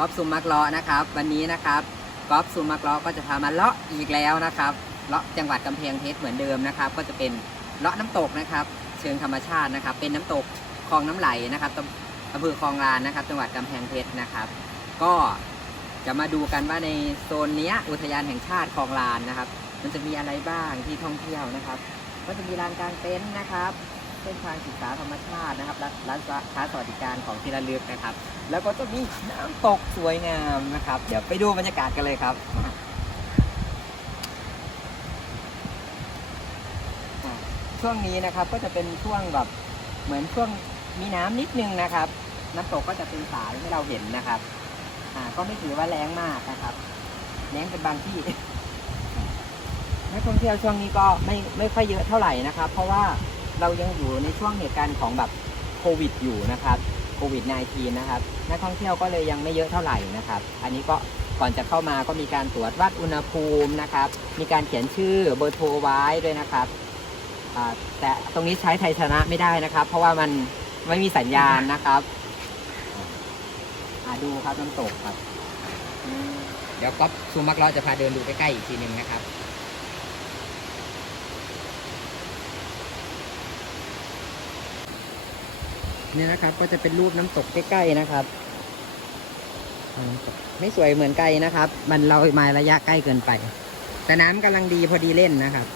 กอล์ฟซูมักเลาะนะครับ วันนี้นะครับกอล์ฟซูมักเลาะก็จะพามาเลาะอีกแล้วนะครับเลาะจังหวัดกำแพงเพชรเหมือนเดิมนะครับ ก็จะเป็นเลาะน้ำตกนะครับ เชิงธรรมชาตินะครับ เป็นน้ำตกคลองน้ำไหลนะครับอำเภอคลองลานนะครับ จังหวัดกำแพงเพชรนะครับ ก็จะมาดูกันว่าในโซนนี้อุทยานแห่งชาติคลองลานนะครับ มันจะมีอะไรบ้างที่ท่องเที่ยวนะครับ ก็จะมีลานกลางเต็นท์นะครับ เส้นทางศึกษาธรรมชาตินะครับ ร้านค้าสวัสดิการของที่ระลึกนะครับ แล้วก็จะมีน้ำตกสวยงามนะครับ เดี๋ยวไปดูบรรยากาศกันเลยครับช่วงนี้นะครับก็จะเป็นช่วงแบบเหมือนช่วงมีน้ำนิดนึงนะครับ น้ำตกก็จะเป็นสายให้เราเห็นนะครับอ่าก็ไม่ถือว่าแรงมากนะครับแรงเป็นบางที่นักท่องเที่ยวช่วงนี้ก็ไม่ไม่ค่อยเยอะเท่าไหร่นะครับ เพราะว่า เรายังอยู่ในช่วงเหตุการณ์ของแบบโควิดอยู่นะครับโควิด -19 นะครับนักท่องเที่ยวก็เลยยังไม่เยอะเท่าไหร่นะครับ อันนี้ก็ก่อนจะเข้ามาก็มีการตรวจวัดอุณหภูมินะครับ มีการเขียนชื่อเบอร์โทรไว้ด้วยนะครับแต่ตรงนี้ใช้ไทยชนะไม่ได้นะครับ เพราะว่ามันไม่มีสัญญาณนะครับดูครับน้ำตกครับ เดี๋ยวก๊อฟซูมักล้อจะพาเดินดูใกล้ๆอีกทีหนึ่งนะครับ เนี่ยนะครับ ก็จะเป็นรูปน้ำตกใกล้ๆนะครับ ไม่สวยเหมือนไกลนะครับ มันเรามาระยะใกล้เกินไป แต่น้ำกำลังดีพอดีเล่นนะครับ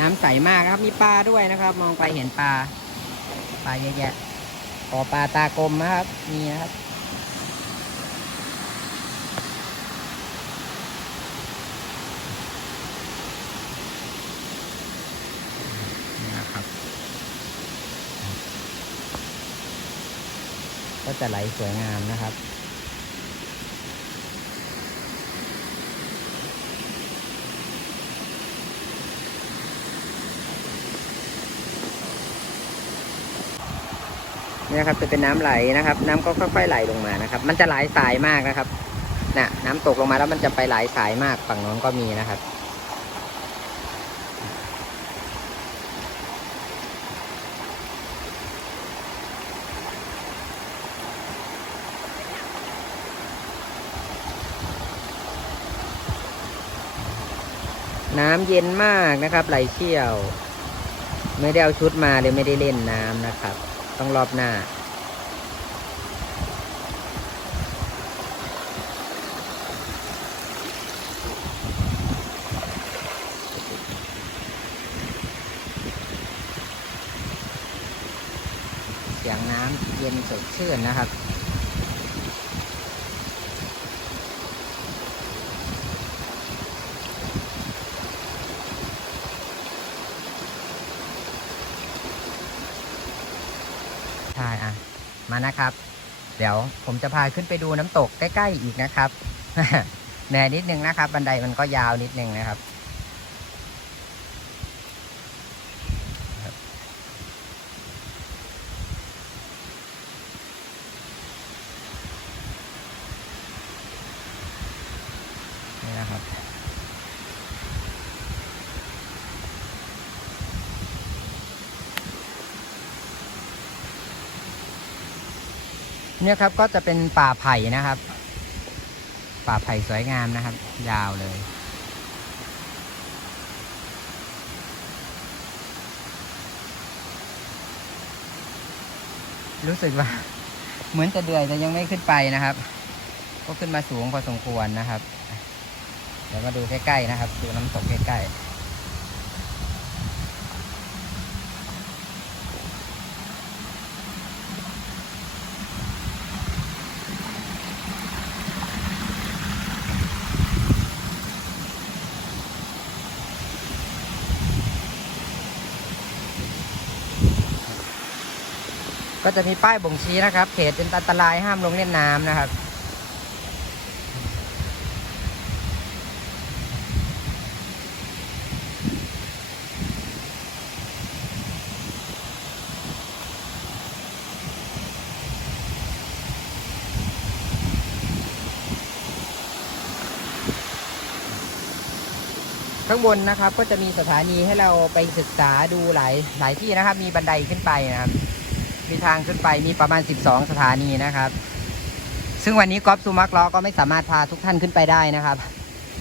น้ำใสมากครับ มีปลาด้วยนะครับ มองไปเห็นปลา ปลาเยอะแยะขอปลาตากลมนะครับมีนะครับ นี่นะครับ ก็จะไหลสวยงามนะครับ นี่นะครับจะเป็นน้ำไหลนะครับ น้ำก็ค่อยๆไหลลงมานะครับ มันจะไหลาสายมากนะครับน่ะน้ำตกลงมาแล้วมันจะไปไหลาสายมากฝั่งโน้นก็มีนะครับน้ำเย็นมากนะครับ ไหลเชี่ยว ไม่ได้เอาชุดมาเลยไม่ได้เล่นน้ำนะครับ ต้องรอบหน้า เสียงน้ำเย็นสดชื่นนะครับ ใช่อะ มานะครับ เดี๋ยวผมจะพาขึ้นไปดูน้ำตกใกล้ ๆ อีกนะครับเหนื่อนิดนึงนะครับ บันไดมันก็ยาวนิดนึงนะครับ เนี่ยครับก็จะเป็นป่าไผ่นะครับ ป่าไผ่สวยงามนะครับ ยาวเลย รู้สึกว่า เหมือนจะเดือยแต่ยังไม่ขึ้นไปนะครับ ก็ขึ้นมาสูงพอสมควรนะครับ เดี๋ยวมาดูใกล้ๆนะครับ ดูน้ำตกใกล้ๆ ก็จะมีป้ายบ่งชี้นะครับ เขตเป็นอันตรายห้ามลงเล่นน้ำนะครับ ข้างบนนะครับก็จะมีสถานีให้เราไปศึกษาดูหลายหลายที่นะครับ มีบันไดขึ้นไปนะครับ มีทางขึ้นไปมีประมาณ 12 สถานีนะครับ ซึ่งวันนี้กอล์ฟซูมักล้อก็ไม่สามารถพาทุกท่านขึ้นไปได้นะครับ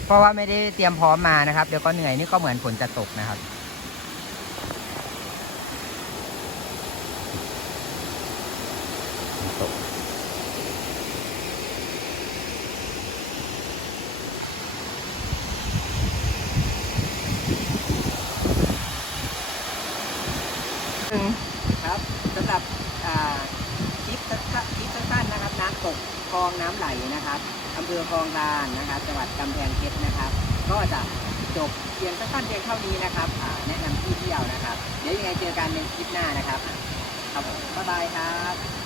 เพราะว่าไม่ได้เตรียมพร้อมมานะครับ เดี๋ยวก็เหนื่อยนี่ก็เหมือนฝนจะตกนะครับครับสำหรับอ่าคลิปสั้นๆคลิปสั้นๆนะครับ น้ำตก คลองน้ำไหลนะครับอำเภอคลองลานนะครับ จังหวัดกำแพงเพชรนะครับ ก็จะจบเพียงสั้นๆเพียงเท่านี้นะครับแนะนำที่เที่ยวนะครับ เดี๋ยวยังไงเจอกันในคลิปหน้านะครับครับผมบ๊ายบายครับ